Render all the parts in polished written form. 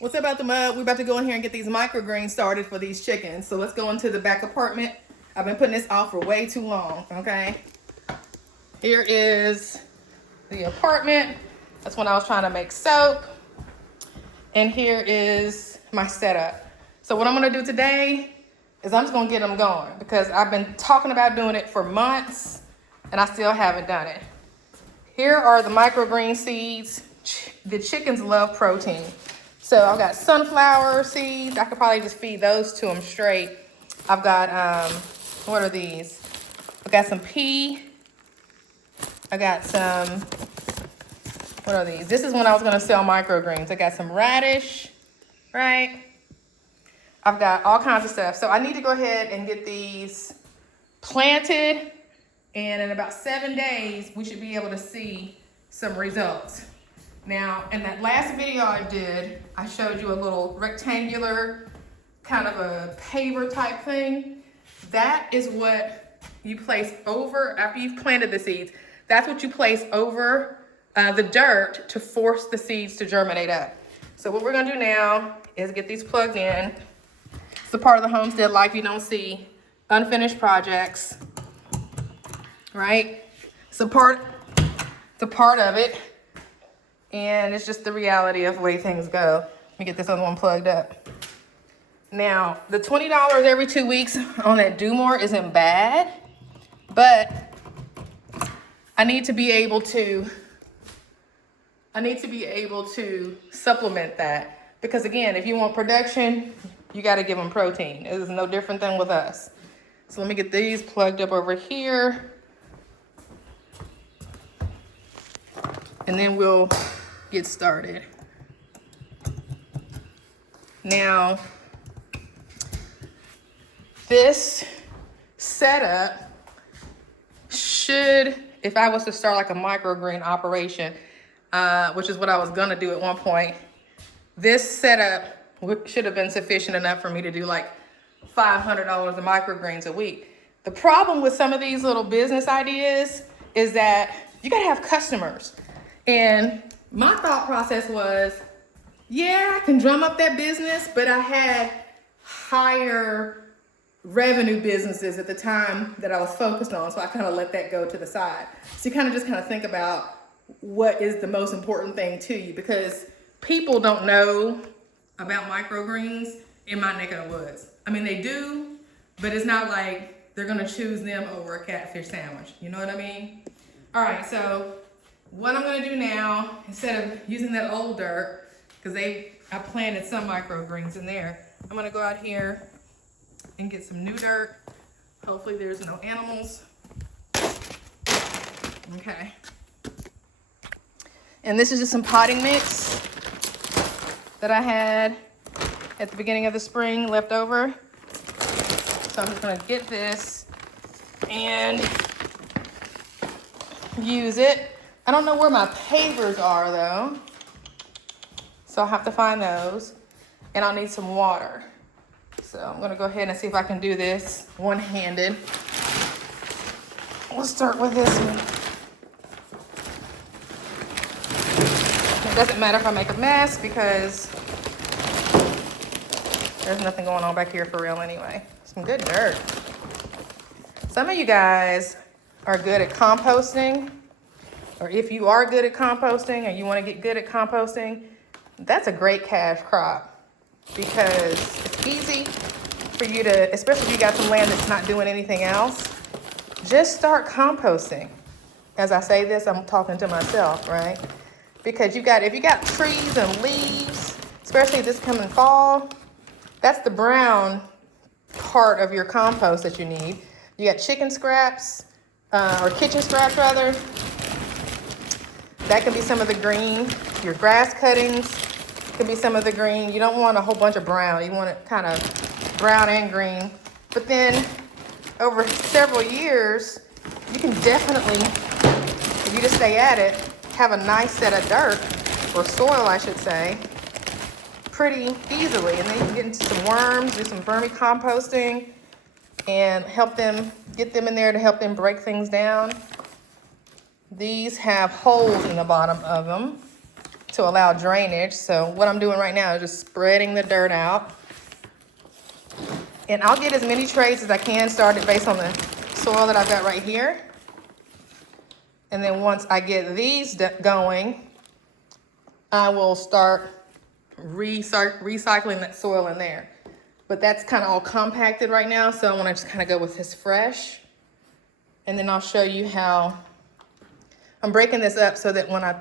What's up about the mud? We're about to go in here and get these microgreens started for these chickens. So let's go into the back apartment. I've been putting this off for way too long, okay? Here is the apartment. That's when I was trying to make soap. And here is my setup. So what I'm gonna do today is I'm just gonna get them going because I've been talking about doing it for months and I still haven't done it. Here are the microgreen seeds. The chickens love protein. So I've got sunflower seeds. I could probably just feed those to them straight. I've got, what are these? I've got some pea. I got some, what are these? This is when I was gonna sell microgreens. I got some radish, right? I've got all kinds of stuff. So I need to go ahead and get these planted. And in about 7 days, we should be able to see some results. Now, in that last video I did, I showed you a little rectangular, kind of a paver type thing. That is what you place over, after you've planted the seeds, that's what you place over the dirt to force the seeds to germinate up. So what we're gonna do now is get these plugged in. It's the part of the homestead life you don't see, unfinished projects, right? It's a part of it. And it's just the reality of the way things go. Let me get this other one plugged up. Now, the $20 every 2 weeks on that Do More isn't bad, but I need to be able to supplement that. Because again, if you want production, you gotta give them protein. It is no different than with us. So let me get these plugged up over here. And then we'll get started. Now, this setup should, if I was to start like a microgreen operation, which is what I was gonna do at one point, this setup should have been sufficient enough for me to do like $500 of microgreens a week. The problem with some of these little business ideas is that you gotta have customers. And my thought process was, yeah, I can drum up that business, but I had higher revenue businesses at the time that I was focused on, so I kind of let that go to the side. So you kind of think about what is the most important thing to you, because people don't know about microgreens in my neck of the woods. I mean, they do, but it's not like they're gonna choose them over a catfish sandwich. You know what I mean? All right, so what I'm gonna do now, instead of using that old dirt, because I planted some microgreens in there, I'm gonna go out here and get some new dirt. Hopefully there's no animals. Okay. And this is just some potting mix that I had at the beginning of the spring left over. So I'm just gonna get this and use it. I don't know where my pavers are though, so I'll have to find those, and I'll need some water. So I'm gonna go ahead and see if I can do this one-handed. We'll start with this one. It doesn't matter if I make a mess because there's nothing going on back here for real anyway. Some good dirt. Some of you guys are good at composting, or if you are good at composting and you want to get good at composting, that's a great cash crop because it's easy for you to, especially if you got some land that's not doing anything else, just start composting. As I say this, I'm talking to myself, right? Because if you got trees and leaves, especially this coming fall, that's the brown part of your compost that you need. You got chicken scraps, or kitchen scraps rather. That could be some of the green. Your grass cuttings could be some of the green. You don't want a whole bunch of brown. You want it kind of brown and green. But then over several years, you can definitely, if you just stay at it, have a nice set of dirt, or soil I should say, pretty easily. And then you can get into some worms, do some vermicomposting, and get them in there to help them break things down. These have holes in the bottom of them. to allow drainage. So what I'm doing right now is just spreading the dirt out. And I'll get as many trays as I can started based on the soil that I've got right here. And then once I get these going, I will start recycling that soil in there. But that's kind of all compacted right now, so I want to just kind of go with this fresh. And then I'll show you how I'm breaking this up so that when I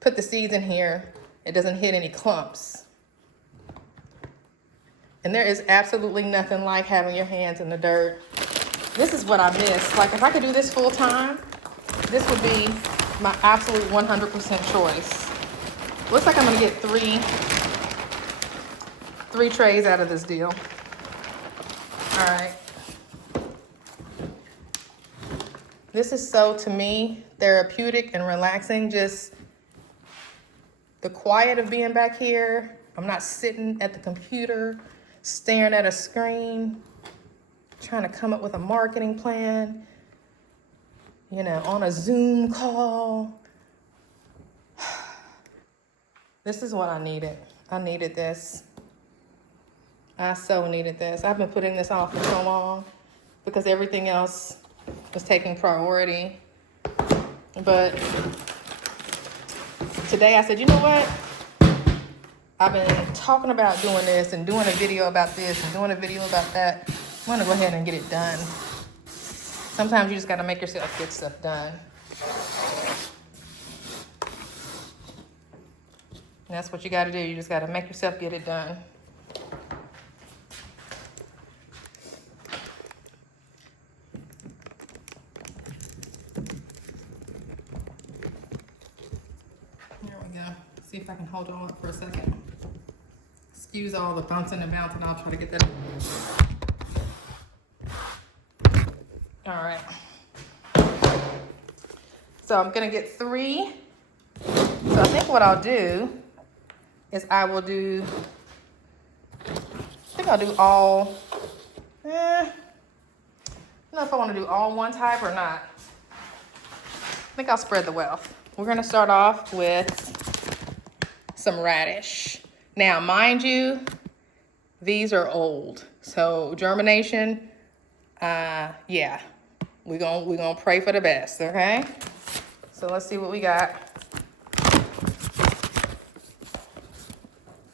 put the seeds in here, it doesn't hit any clumps. And there is absolutely nothing like having your hands in the dirt. This is what I miss. Like, if I could do this full time, this would be my absolute 100% choice. Looks like I'm gonna get three trays out of this deal. All right. This is so, to me, therapeutic and relaxing. Just the quiet of being back here. I'm not sitting at the computer, staring at a screen, trying to come up with a marketing plan, you know, on a Zoom call. This is what I needed. I needed this. I so needed this. I've been putting this off for so long because everything else was taking priority. But today I said, you know what? I've been talking about doing this and doing a video about this and doing a video about that. I'm gonna go ahead and get it done. Sometimes you just gotta make yourself get stuff done. And that's what you gotta do. You just gotta make yourself get it done. There we go. See if I can hold on for a second. Excuse all the bouncing and bouncing. I'll try to get that. All right. So I'm gonna get 3. So I think what I'll do is I'll do all, I don't know if I want to do all one type or not. I think I'll spread the wealth. We're gonna start off with some radish. Now, mind you, these are old. So germination, yeah, we're gonna pray for the best, okay? So let's see what we got.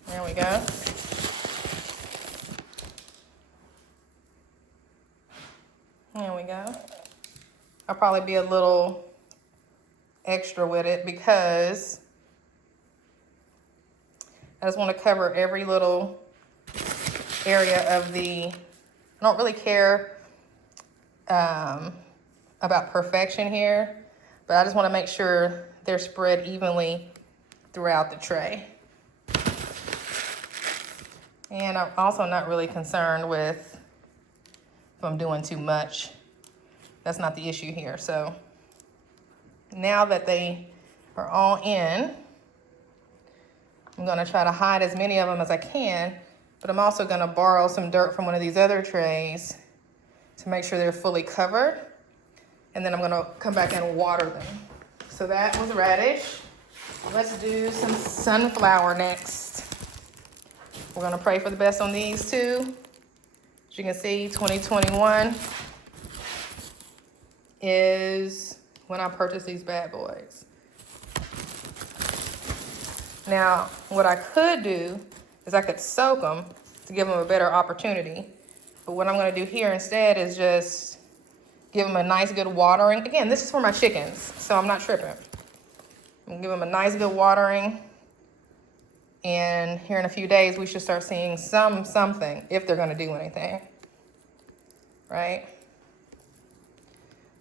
There we go. There we go. I'll probably be a little extra with it because I just want to cover every little area of I don't really care about perfection here, but I just want to make sure they're spread evenly throughout the tray. And I'm also not really concerned with if I'm doing too much. That's not the issue here. So now that they are all in, I'm gonna try to hide as many of them as I can, but I'm also gonna borrow some dirt from one of these other trays to make sure they're fully covered. And then I'm gonna come back and water them. So that was radish. Let's do some sunflower next. We're gonna pray for the best on these too. As you can see, 2021 is when I purchased these bad boys. Now, what I could do is I could soak them to give them a better opportunity. But what I'm gonna do here instead is just give them a nice good watering. Again, this is for my chickens, so I'm not tripping. I'm gonna give them a nice good watering. And here in a few days, we should start seeing something if they're gonna do anything, right?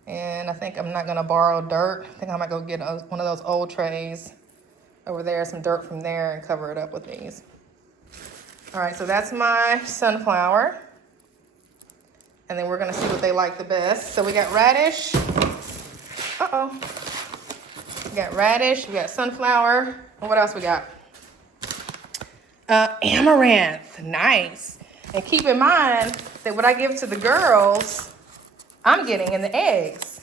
And I think I'm not gonna borrow dirt. I think I might go get one of those old trays over there, some dirt from there, and cover it up with these. All right, so that's my sunflower. And then we're gonna see what they like the best. So we got radish. Uh-oh. We got radish, we got sunflower. And what else we got? Amaranth, nice. And keep in mind that what I give to the girls, I'm getting in the eggs.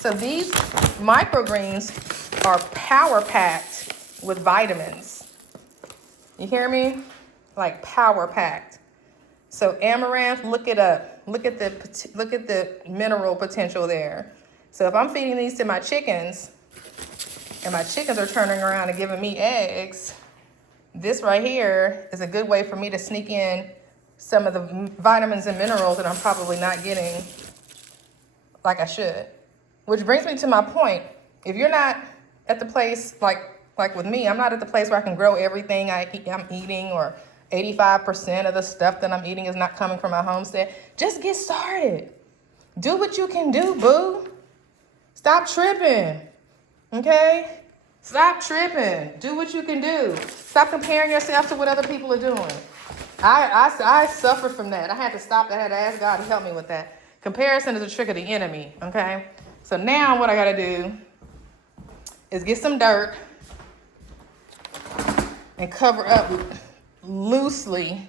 So these microgreens are power packed with vitamins. You hear me? Like power packed. So amaranth, look it up. Look at the mineral potential there. So if I'm feeding these to my chickens, and my chickens are turning around and giving me eggs, this right here is a good way for me to sneak in some of the vitamins and minerals that I'm probably not getting like I should. Which brings me to my point. If you're not at the place, like with me, I'm not at the place where I can grow everything I'm eating, or 85% of the stuff that I'm eating is not coming from my homestead. Just get started. Do what you can do, boo. Stop tripping, okay? Stop tripping. Do what you can do. Stop comparing yourself to what other people are doing. I suffered from that. I had to stop. I had to ask God to help me with that. Comparison is a trick of the enemy, okay? So now what I gotta do is get some dirt and cover up loosely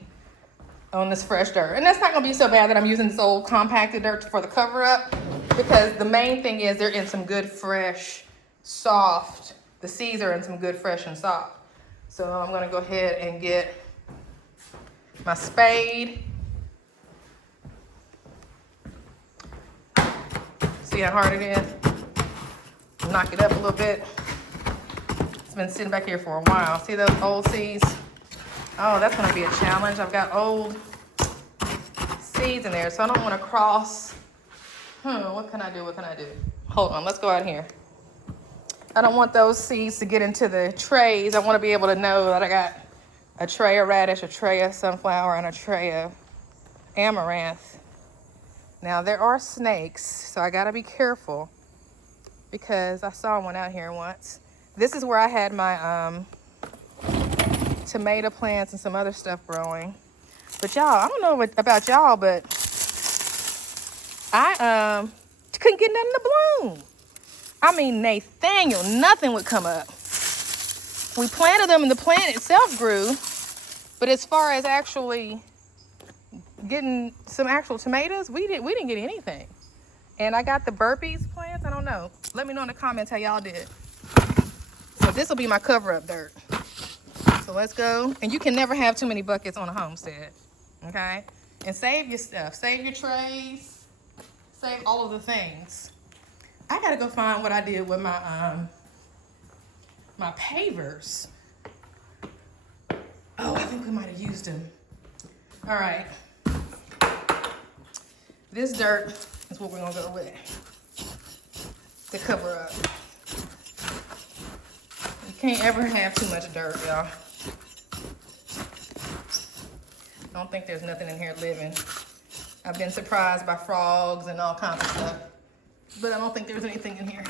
on this fresh dirt. And that's not gonna be so bad that I'm using this old compacted dirt for the cover up, because the main thing is they're in some good, fresh, soft, the seeds are in some good, fresh and soft. So I'm gonna go ahead and get my spade. See how hard it is? Knock it up a little bit. It's been sitting back here for a while. See those old seeds? Oh, that's gonna be a challenge. I've got old seeds in there, so I don't wanna cross. What can I do? Hold on, let's go out here. I don't want those seeds to get into the trays. I wanna be able to know that I got a tray of radish, a tray of sunflower, and a tray of amaranth. Now there are snakes, so I gotta be careful, because I saw one out here once. This is where I had my tomato plants and some other stuff growing. But y'all, I don't know about y'all, but I couldn't get nothing to bloom. I mean, Nathaniel, nothing would come up. We planted them and the plant itself grew, but as far as actually getting some actual tomatoes, we didn't get anything. And I got the burpees plants. I don't know. Let me know in the comments how y'all did. So this will be my cover up dirt. So let's go. And you can never have too many buckets on a homestead, okay? And save your stuff. Save your trays. Save all of the things. I gotta go find what I did with my my pavers. Oh, I think we might have used them. All right. This dirt is what we're gonna go with to cover up. You can't ever have too much dirt, y'all. I don't think there's nothing in here living. I've been surprised by frogs and all kinds of stuff, but I don't think there's anything in here.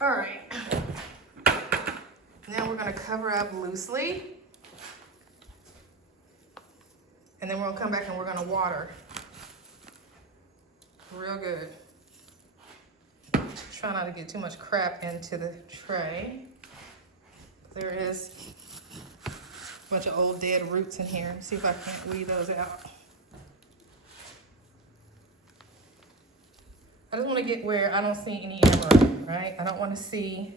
All right. Now we're gonna cover up loosely. And then we're gonna come back and we're gonna water. Real good. Try not to get too much crap into the tray. There is a bunch of old dead roots in here. See if I can't weed those out. I just want to get where I don't see any amaranth, right? I don't want to see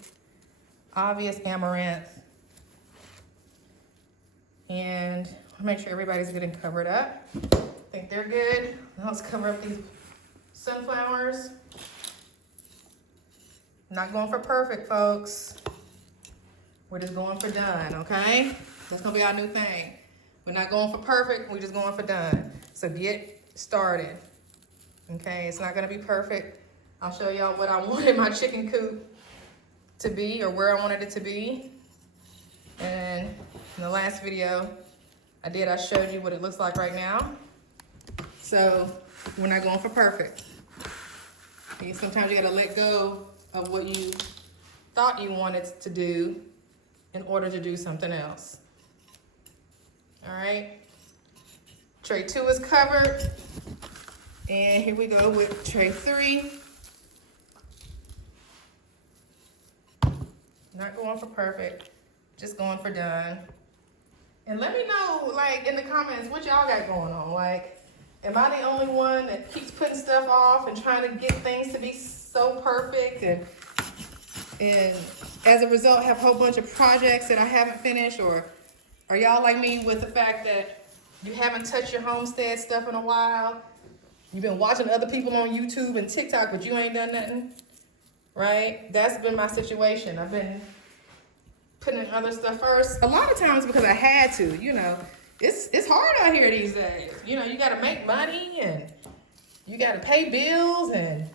obvious amaranth. And make sure everybody's getting covered up. I think they're good. Now let's cover up these sunflowers. Not going for perfect, folks. We're just going for done, okay? That's gonna be our new thing. We're not going for perfect, we're just going for done. So get started, okay? It's not gonna be perfect. I'll show y'all what I wanted my chicken coop to be, or where I wanted it to be. And in the last video I showed you what it looks like right now. So we're not going for perfect. Sometimes you gotta let go of what you thought you wanted to do in order to do something else. All right, tray 2 is covered. And here we go with tray 3. Not going for perfect, just going for done. And let me know, like, in the comments, what y'all got going on. Like, am I the only one that keeps putting stuff off and trying to get things to be so perfect? And as a result, have a whole bunch of projects that I haven't finished? Or are y'all like me with the fact that you haven't touched your homestead stuff in a while? You've been watching other people on YouTube and TikTok, but you ain't done nothing, right? That's been my situation. I've been putting in other stuff first. A lot of times because I had to, you know. It's hard out here these days. You know, you got to make money and you got to pay bills, and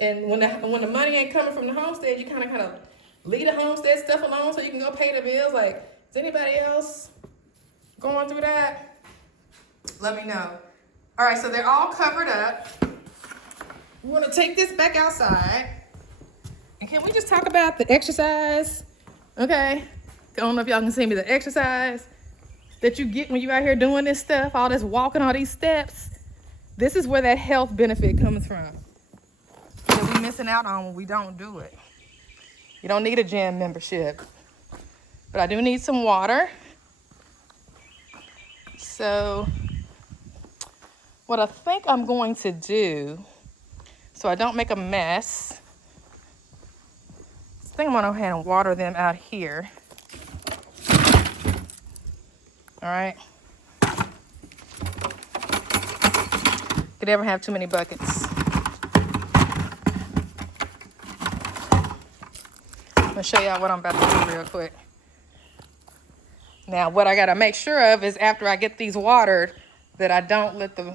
when the money ain't coming from the homestead, you kind of leave the homestead stuff alone so you can go pay the bills. Like, is anybody else going through that? Let me know. All right, so they're all covered up. We're gonna take this back outside. And can we just talk about the exercise? Okay. I don't know if y'all can see me. The exercise that you get when you out here doing this stuff, all this walking, all these steps. This is where that health benefit comes from. That we're missing out on when we don't do it. You don't need a gym membership. But I do need some water. So what I think I'm going to do, so I don't make a mess, I think I'm gonna go ahead and water them out here. All right. Could never have too many buckets. I'm gonna show y'all what I'm about to do real quick. Now, what I gotta make sure of is after I get these watered, that I don't let them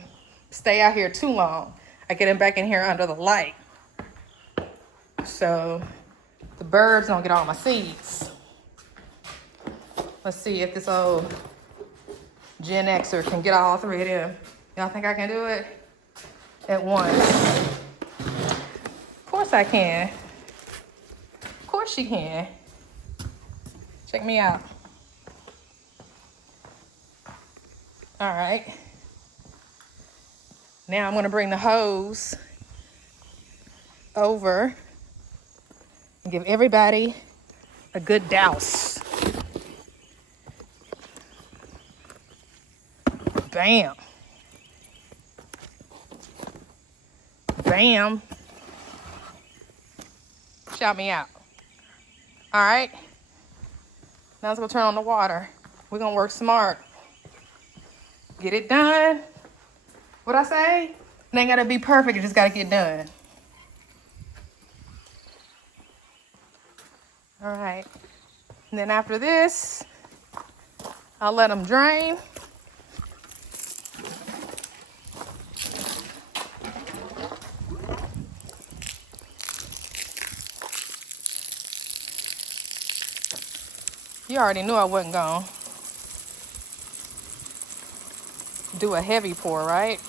stay out here too long. I get them back in here under the light, so the birds don't get all my seeds. Let's see if this old Gen Xer can get all three of them. Y'all think I can do it at once? Of course I can. Of course she can. Check me out. All right. Now I'm gonna bring the hose over and give everybody a good douse. Bam. Bam. Shout me out. All right. Now let's go turn on the water. We're gonna work smart. Get it done. What I say? It ain't gotta be perfect, it just gotta get done. All right. And then after this, I'll let them drain. You already knew I wasn't gonna do a heavy pour, right?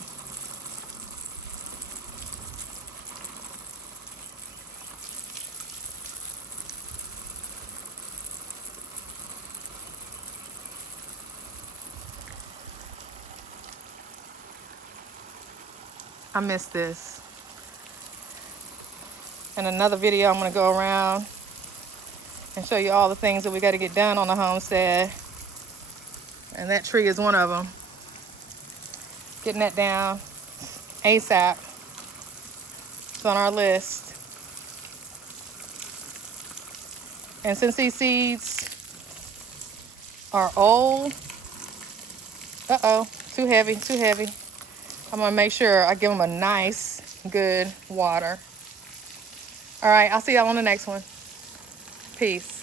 I missed this. In another video, I'm gonna go around and show you all the things that we gotta get done on the homestead. And that tree is one of them. Getting that down ASAP. It's on our list. And since these seeds are old, too heavy, too heavy. I'm gonna make sure I give them a nice, good water. All right, I'll see y'all on the next one. Peace.